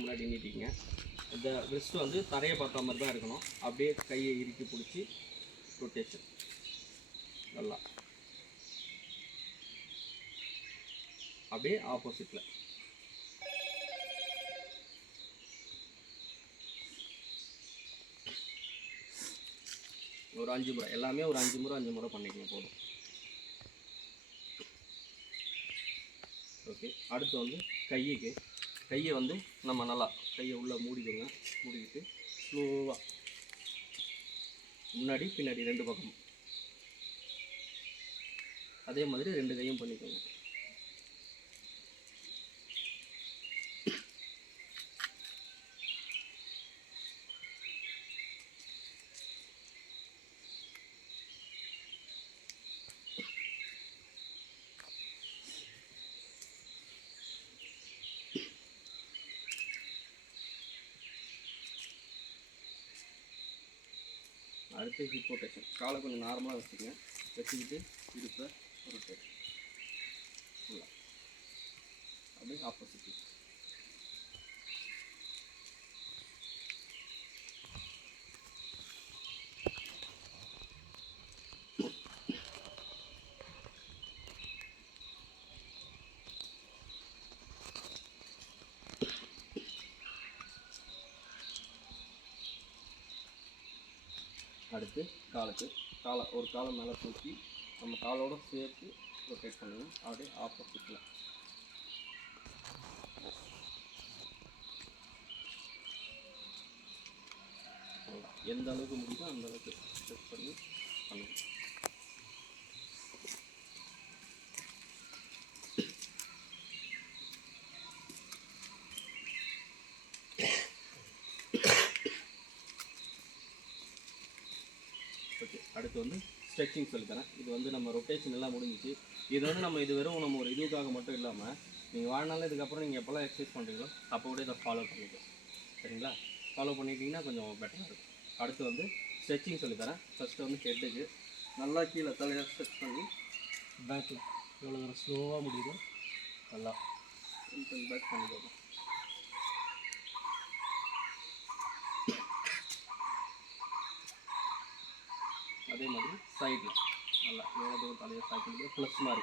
முன்னாடி நீட்டிங்க இந்த ரிஸ்ட் வந்து தரையை பார்த்த மாதிரி தான் இருக்கணும். அப்படியே கையை இறுக்கி பிடிச்சி ரொட்டேஷன் நல்லா. அப்படியே ஆப்போசிட்டில் ஒரு அஞ்சு முறை. எல்லாமே ஒரு அஞ்சு முறை அஞ்சு முறை பண்ணிக்கணும் போதும். ஓகே அடுத்து வந்து கையுக்கு கையை வந்து நம்ம நல்லா கையை உள்ளே மூடிக்கோங்க மூடிக்கிட்டு ஸ்லோவாக முன்னாடி பின்னாடி ரெண்டு பக்கமும். அதே மாதிரி ரெண்டு கையும் பண்ணிக்கோங்க. அடுத்து ஹிப் ரொட்டேஷன் காலை கொஞ்சம் நார்மலாக வச்சுக்கங்க. வச்சுக்கிட்டு இடுப்பை ரொட்டேட் ஃபுல்லாக அப்படியே ஆப்போசிட் அடுத்து காலுக்கு. காலை ஒரு காலை மேலே தூக்கி நம்ம காலோட சேர்த்து ரொட்டேட் பண்ணுவோம். அப்படியே ஆப்போசிட்டில் எந்த அளவுக்கு முடியுதோ அந்த அளவுக்கு செக் பண்ணி பண்ணுங்க ஓகே அடுத்து வந்து ஸ்ட்ரெச்சிங் சொல்லித்தரேன். இது வந்து நம்ம ரொட்டேஷன் எல்லாம் முடிஞ்சிச்சு. இது வந்து நம்ம இது வெறும் நம்ம ஒரு இதுக்காக மட்டும் இல்லாமல் நீங்கள் வாழ்நாள் இதுக்கப்புறம் நீங்கள் எப்போல்லாம் எக்ஸசைஸ் பண்ணுறீங்களோ அப்போ கூட இதை ஃபாலோ பண்ணிக்கலாம். சரிங்களா? ஃபாலோ பண்ணிட்டீங்கன்னா கொஞ்சம் பெட்டராக இருக்கும். அடுத்து வந்து ஸ்ட்ரெச்சிங் சொல்லித்தரேன். ஃபஸ்ட்டு வந்து ஹெட்டுக்கு நல்லா கீழே தலையாக ஸ்ட்ரெச் பண்ணி பேக்கில் எவ்வளோ தூரம் ஸ்லோவாக முடியுதோ. நல்லா. பேக் பண்ணிக்கோங்க. அதே மாதிரி சைடில் நல்லா எவ்வளோ தூரம் தலையை சாய்க்க முடியும் ப்ளஸ் மாதிரி